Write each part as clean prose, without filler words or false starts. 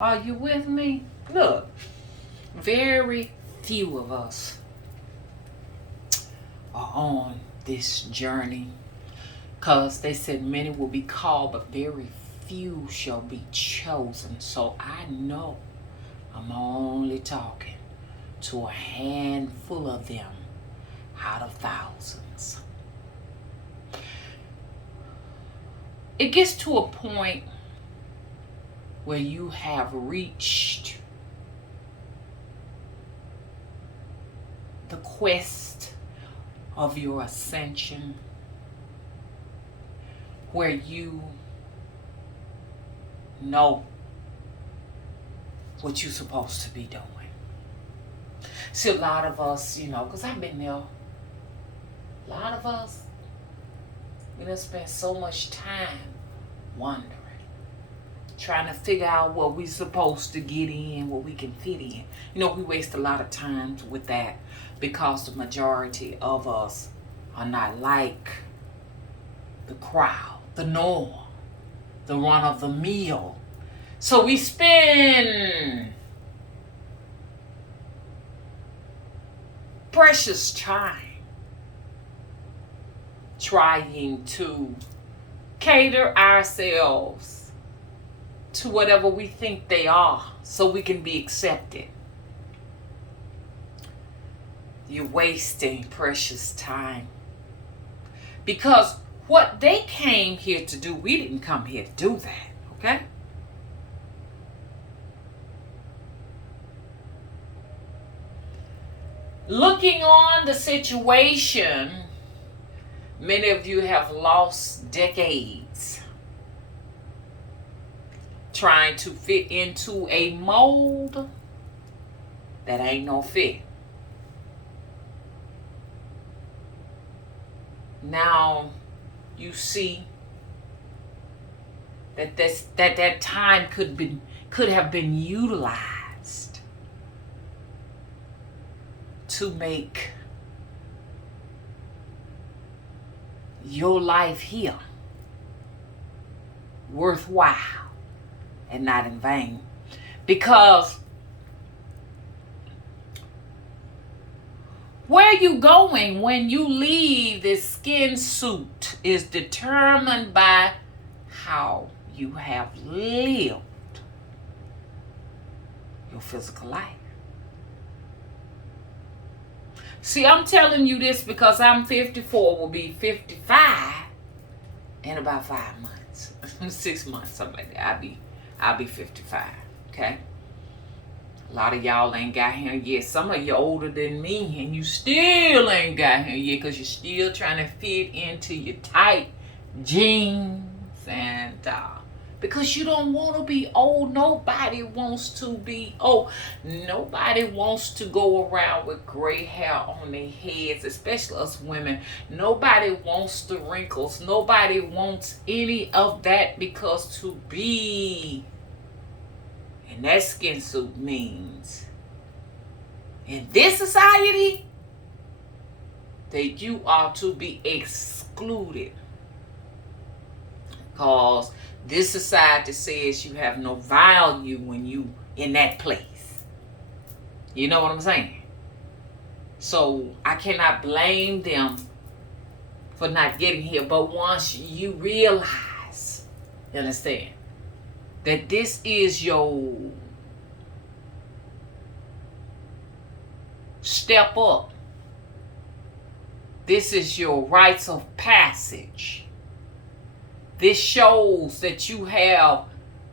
Are you with me? Look, very few of us are on this journey because they said many will be called, but very few shall be chosen. So I know I'm only talking to a handful of them out of thousands. It gets to a point where you have reached the quest of your ascension, where you know what you're supposed to be doing. See, a lot of us, because I've been there, a lot of us, we done spend so much time wondering, trying to figure out what we're supposed to get in, what we can fit in. We waste a lot of time with that because the majority of us are not like the crowd, the norm, the run of the mill. So we spend precious time trying to cater ourselves to whatever we think they are so we can be accepted. You're wasting precious time. Because what they came here to do, we didn't come here to do that, okay? Looking on the situation, many of you have lost decades trying to fit into a mold that ain't no fit. Now you see that time could have been utilized to make your life here worthwhile and not in vain. Because where you going when you leave this skin suit is determined by how you have lived your physical life. See, I'm telling you this because I'm 54, will be 55 in about 5 months, 6 months, something like that. I'll be 55, okay? A lot of y'all ain't got here yet. Some of you older than me and you still ain't got here yet because you're still trying to fit into your tight jeans and because you don't want to be old. Nobody wants to be old. Nobody wants to go around with gray hair on their heads, especially us women. Nobody wants the wrinkles. Nobody wants any of that because to be in that skin suit means in this society that you are to be excluded. Because this society says you have no value when you in that place. You know what I'm saying? So I cannot blame them for not getting here. But once you realize, you understand, that this is your step up. This is your rites of passage. This shows that you have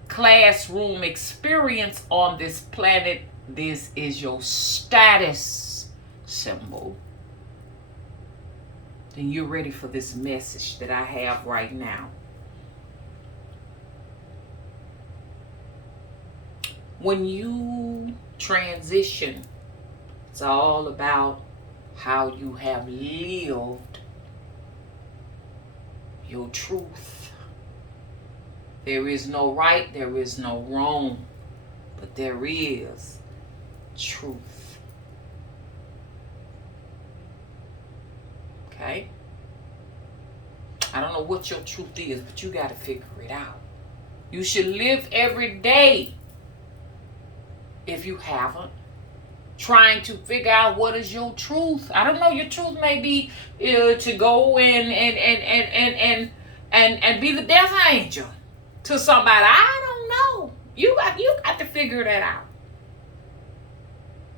classroom experience on this planet. This is your status symbol. Then you're ready for this message that I have right now. When you transition, it's all about how you have lived your truth. There is no right, there is no wrong, but there is truth. Okay? I don't know what your truth is, but you got to figure it out. You should live every day if you haven't, trying to figure out what is your truth. I don't know. Your truth may be to go and be the death angel to somebody. I don't know. You got to figure that out.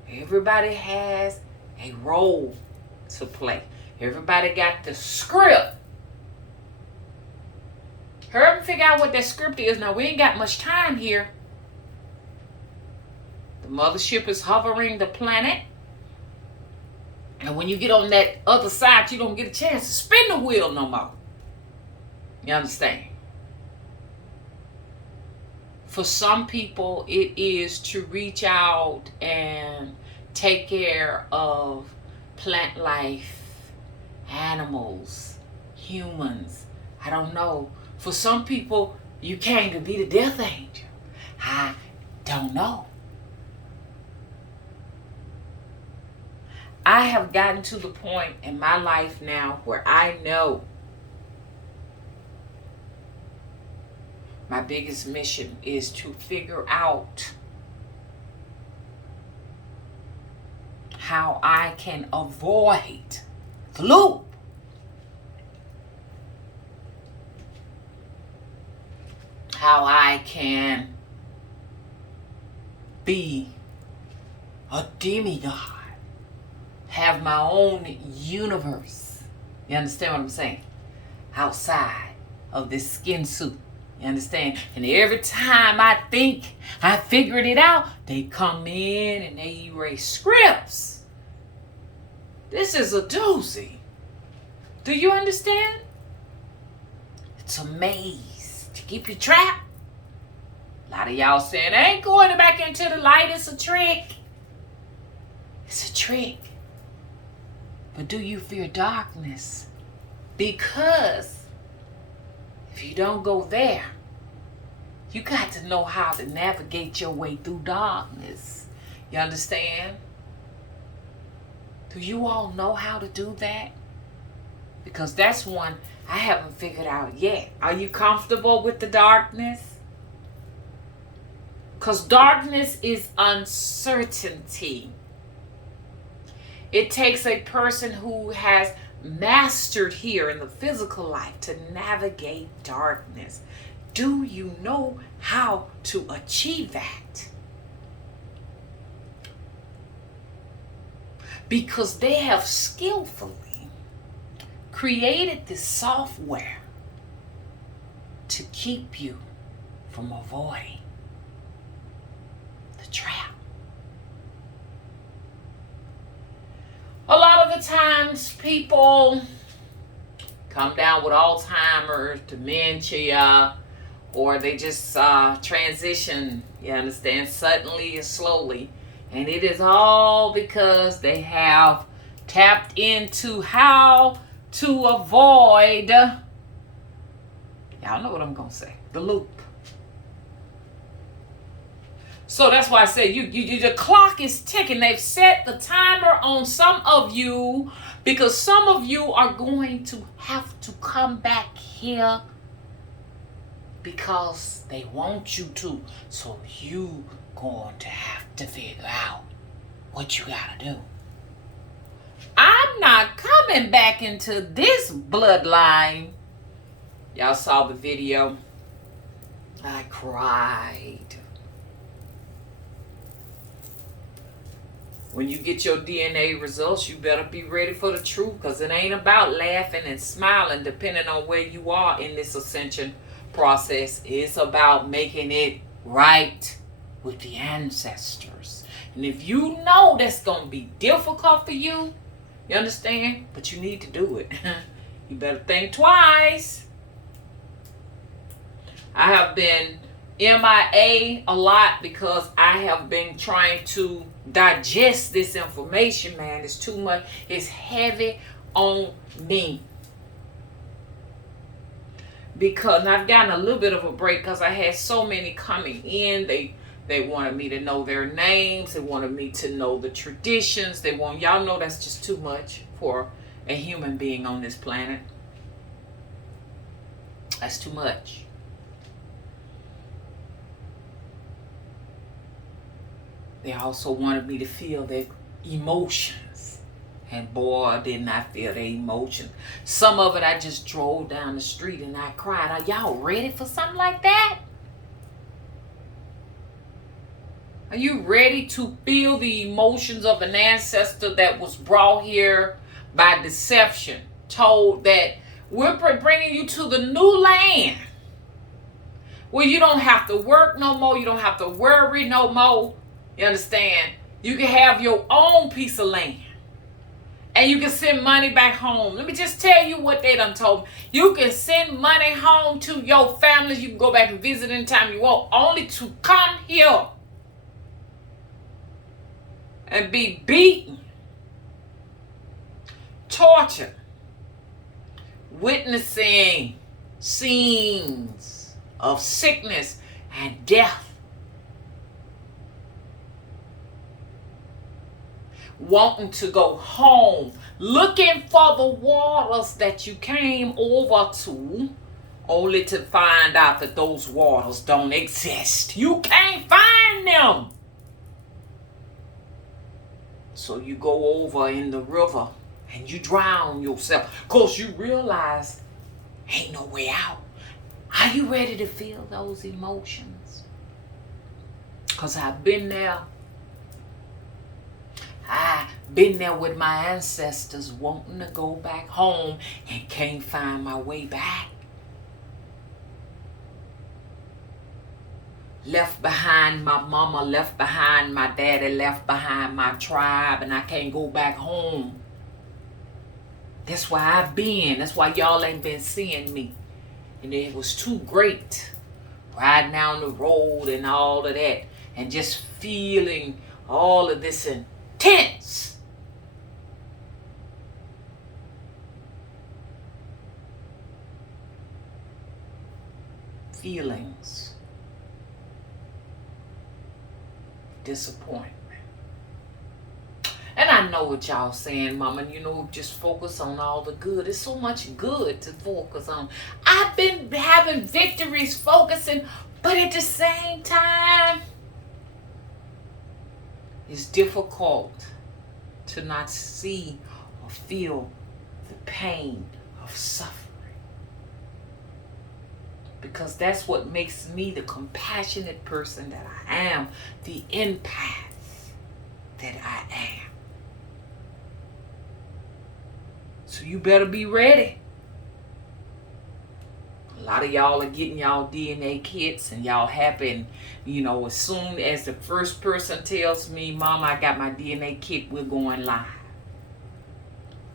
Everybody has a role to play. Everybody got the script. Hurry and figure out what that script is. Now, we ain't got much time here. The mothership is hovering the planet. And when you get on that other side, you don't get a chance to spin the wheel no more. You understand? For some people, it is to reach out and take care of plant life, animals, humans. I don't know. For some people, you came to be the death angel. I don't know. I have gotten to the point in my life now where I know my biggest mission is to figure out how I can avoid the loop. How I can be a demigod. Have my own universe. You understand what I'm saying? Outside of this skin suit. You understand? And every time I think I figured it out, they come in and they erase scripts. This is a doozy. Do you understand? It's a maze to keep you trapped. A lot of y'all saying, I ain't going back into the light. It's a trick. It's a trick. But do you fear darkness? Because if you don't go there, you got to know how to navigate your way through darkness. You understand? Do you all know how to do that? Because that's one I haven't figured out yet. Are you comfortable with the darkness? Because darkness is uncertainty. It takes a person who has mastered here in the physical life to navigate darkness. Do you know how to achieve that? Because they have skillfully created this software to keep you from avoiding the trap. A lot of the times people come down with Alzheimer's, dementia, or they just transition, you understand, suddenly and slowly. And it is all because they have tapped into how to avoid, y'all know what I'm going to say, the loop. So that's why I say the clock is ticking. They've set the timer on some of you because some of you are going to have to come back here because they want you to. So you going to have to figure out what you gotta do. I'm not coming back into this bloodline. Y'all saw the video. I cried. When you get your DNA results, you better be ready for the truth because it ain't about laughing and smiling depending on where you are in this ascension process. It's about making it right with the ancestors. And if you know that's going to be difficult for you, you understand? But you need to do it. You better think twice. I have been MIA a lot because I have been trying to digest this information, man. It's too much. It's heavy on me. Because I've gotten a little bit of a break because I had so many coming in. They wanted me to know their names. They wanted me to know the traditions. Y'all know that's just too much for a human being on this planet. That's too much. They also wanted me to feel their emotions. And boy, didn't I feel their emotions. Some of it I just drove down the street and I cried. Are y'all ready for something like that? Are you ready to feel the emotions of an ancestor that was brought here by deception? Told that we're bringing you to the new land where you don't have to work no more. You don't have to worry no more. You understand? You can have your own piece of land. And you can send money back home. Let me just tell you what they done told me. You can send money home to your families. You can go back and visit anytime you want. Only to come here and be beaten, tortured, witnessing scenes of sickness and death. Wanting to go home, looking for the waters that you came over to, only to find out that those waters don't exist. You can't find them. So you go over in the river and you drown yourself because you realize ain't no way out. Are you ready to feel those emotions? Because I've been there. I've been there with my ancestors wanting to go back home and can't find my way back. Left behind my mama, left behind my daddy, left behind my tribe, and I can't go back home. That's why I've been. That's why y'all ain't been seeing me. And it was too great riding down the road and all of that and just feeling all of this intense feelings, disappointment. And I know what y'all saying, Mama, just focus on all the good. It's so much good to focus on. I've been having victories focusing, but at the same time, it's difficult to not see or feel the pain of suffering. Because that's what makes me the compassionate person that I am, the empath that I am. So you better be ready. A lot of y'all are getting y'all DNA kits and y'all happy. And, as soon as the first person tells me, Mom, I got my DNA kit, we're going live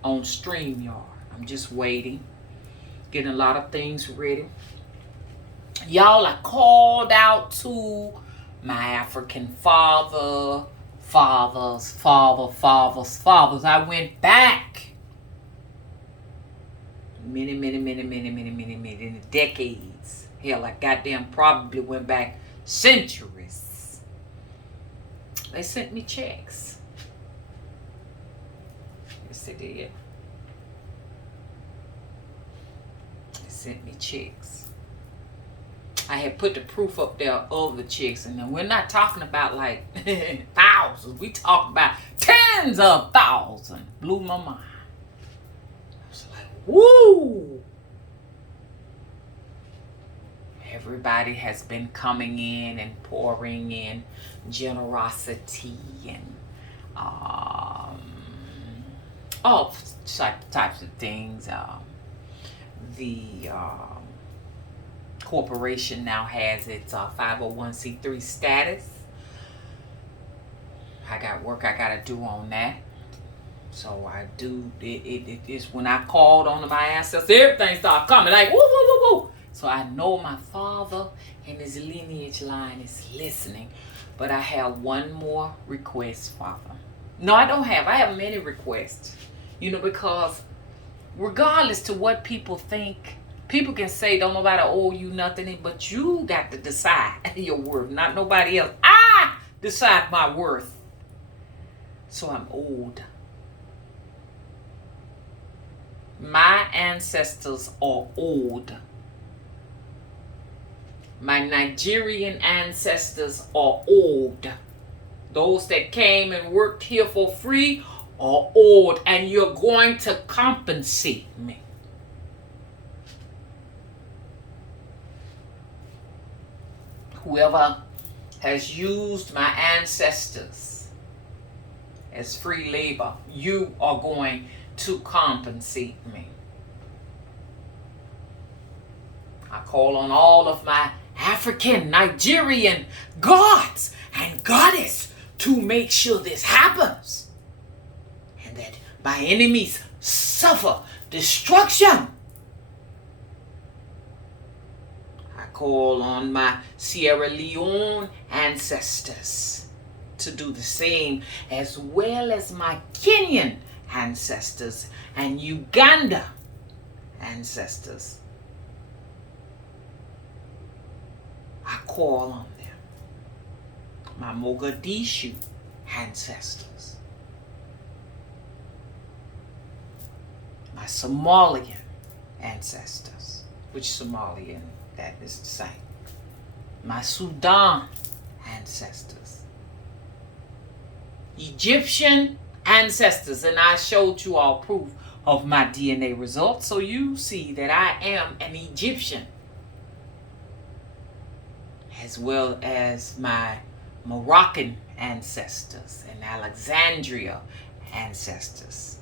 on StreamYard. I'm just waiting. Getting a lot of things ready. Y'all are called out to my African fathers. I went back many decades. Hell, I goddamn probably went back centuries. They sent me checks. Yes, they did. They sent me checks. I had put the proof up there of the checks, and then we're not talking about like thousands. We talk about tens of thousands. Blew my mind. I was like, woo! Everybody has been coming in and pouring in generosity and all types of things. The corporation now has its 501c3 status. I got work I gotta do on that. So I do. It is when I called on my ancestors, everything started coming like woo woo woo woo. So I know my father and his lineage line is listening. But I have one more request, Father. No, I don't have. I have many requests. Because regardless to what people think, people can say don't nobody owe you nothing, but you got to decide your worth, not nobody else. I decide my worth. So I'm owed. My ancestors are owed. My Nigerian ancestors are owed Those that came and worked here for free are owed, and you're going to compensate me. Whoever has used my ancestors as free labor, you are going to compensate me. I call on all of my African, Nigerian gods and goddess to make sure this happens and that my enemies suffer destruction. I call on my Sierra Leone ancestors to do the same, as well as my Kenyan ancestors and Uganda ancestors. I call on them. My Mogadishu ancestors. My Somalian ancestors. Which Somalian? That is the same. My Sudan ancestors. Egyptian ancestors. And I showed you all proof of my DNA results, so you see that I am an Egyptian, as well as my Moroccan ancestors and Alexandria ancestors,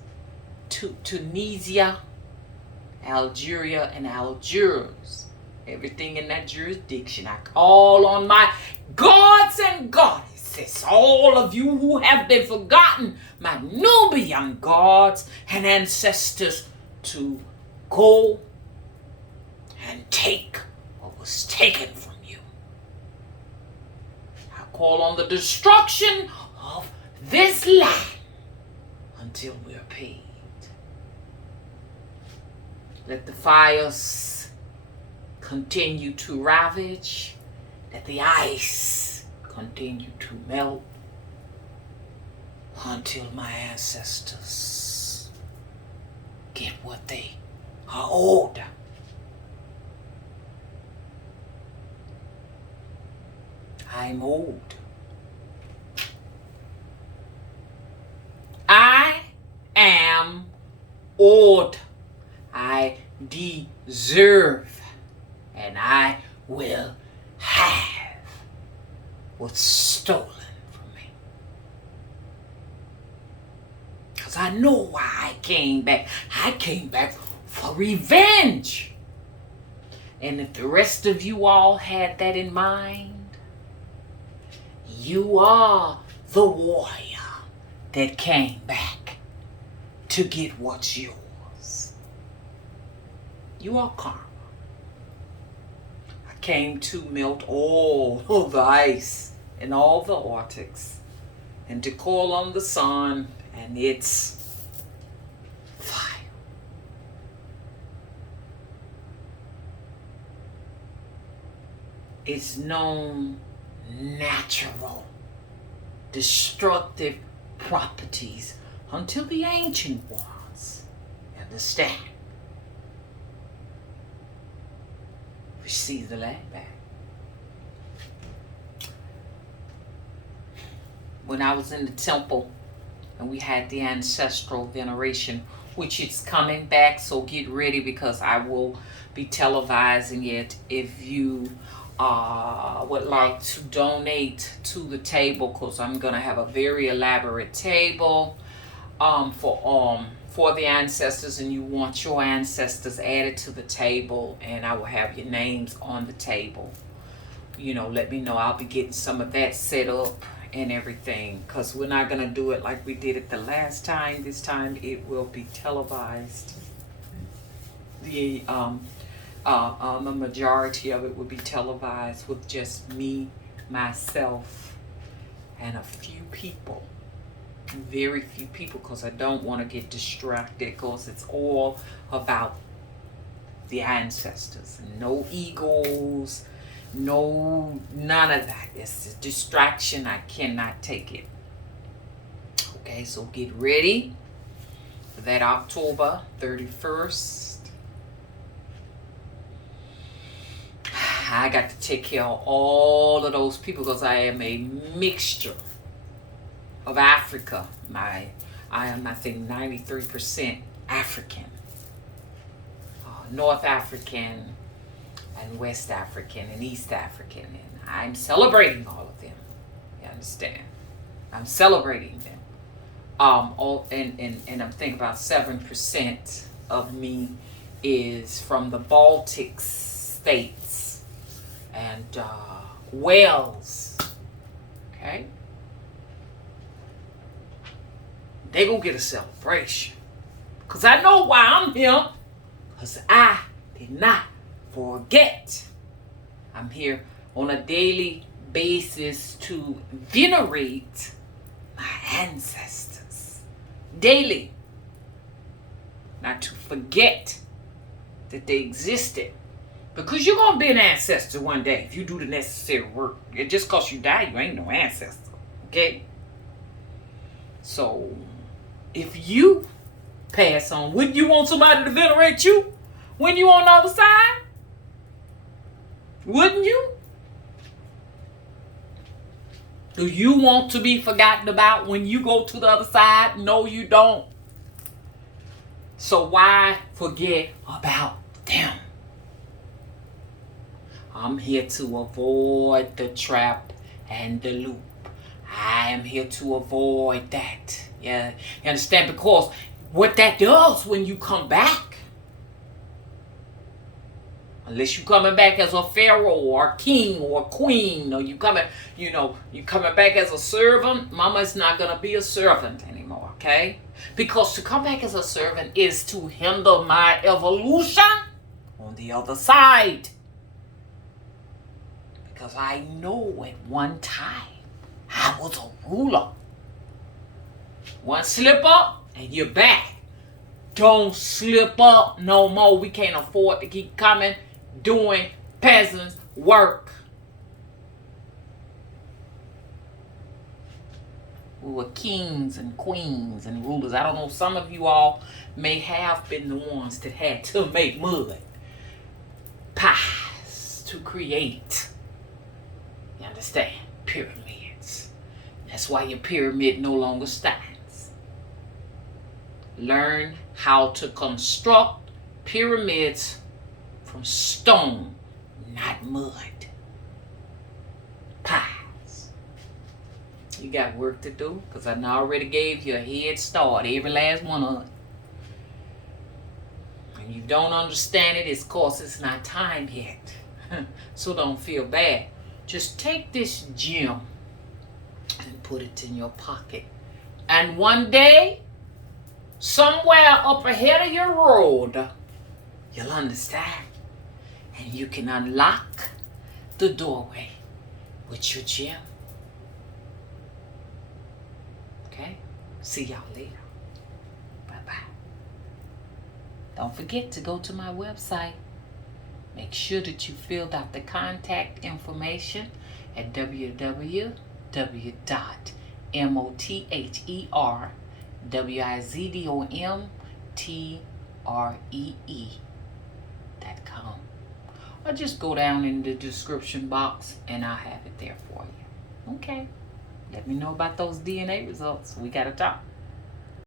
Tunisia, Algeria, and Algiers. Everything in that jurisdiction. I call on my gods and goddesses, all of you who have been forgotten, my Nubian gods and ancestors, to go and take what was taken from you. I call on the destruction of this land until we're paid. Let the fires continue to ravage, let the ice continue to melt until my ancestors get what they are owed. I'm owed. I am owed. I deserve. And I will have what's stolen from me. Because I know why I came back. I came back for revenge. And if the rest of you all had that in mind, you are the warrior that came back to get what's yours. You are karma. Came to melt all of the ice and all the Arctics, and to call on the sun and its fire. Its known natural destructive properties until the ancient ones understand. Receive the land back. When I was in the temple and we had the ancestral veneration, which is coming back, so get ready because I will be televising it. If you would like to donate to the table, because I'm going to have a very elaborate table for the ancestors, and you want your ancestors added to the table, and I will have your names on the table. You know, let me know. I'll be getting some of that set up and everything, because we're not going to do it like we did it the last time. This time it will be televised. The majority of it will be televised with just me, myself, and a few people. Very few people, because I don't want to get distracted, because it's all about the ancestors. No egos, none of that. It's a distraction. I cannot take it. Okay, so get ready for that October 31st. I got to take care of all of those people because I am a mixture of Africa. I am, I think, 93% African. North African and West African and East African. And I'm celebrating all of them. You understand? I'm celebrating them. And I'm thinking about 7% of me is from the Baltic states and Wales. Okay? They gonna get a celebration. Because I know why I'm here. Because I did not forget. I'm here on a daily basis to venerate my ancestors. Daily. Not to forget that they existed. Because you're going to be an ancestor one day if you do the necessary work. Just because you die, you ain't no ancestor. Okay? So, if you pass on, wouldn't you want somebody to venerate you when you on the other side? Wouldn't you? Do you want to be forgotten about when you go to the other side? No, you don't. So why forget about them? I'm here to avoid the trap and the loop. I am here to avoid that. Yeah, you understand? Because what that does when you come back, unless you coming back as a pharaoh or a king or a queen, or you coming back as a servant, mama's not gonna be a servant anymore, okay? Because to come back as a servant is to hinder my evolution on the other side. Because I know at one time I was a ruler. One slip up and you're back. Don't slip up no more. We can't afford to keep coming doing peasants' work. We were kings and queens and rulers. I don't know, some of you all may have been the ones that had to make mud pies to create, you understand, pyramids. That's why your pyramid no longer stands. Learn how to construct pyramids from stone, not mud. Pies. You got work to do, because I already gave you a head start, every last one of it. And you don't understand it, it's because it's not time yet. So don't feel bad. Just take this gem and put it in your pocket. And one day, somewhere up ahead of your road, you'll understand. And you can unlock the doorway with your gem. Okay? See y'all later. Bye-bye. Don't forget to go to my website. Make sure that you filled out the contact information at www.motherwizdomtree.com. Or just go down in the description box and I'll have it there for you. Okay. Let me know about those DNA results. We got to talk.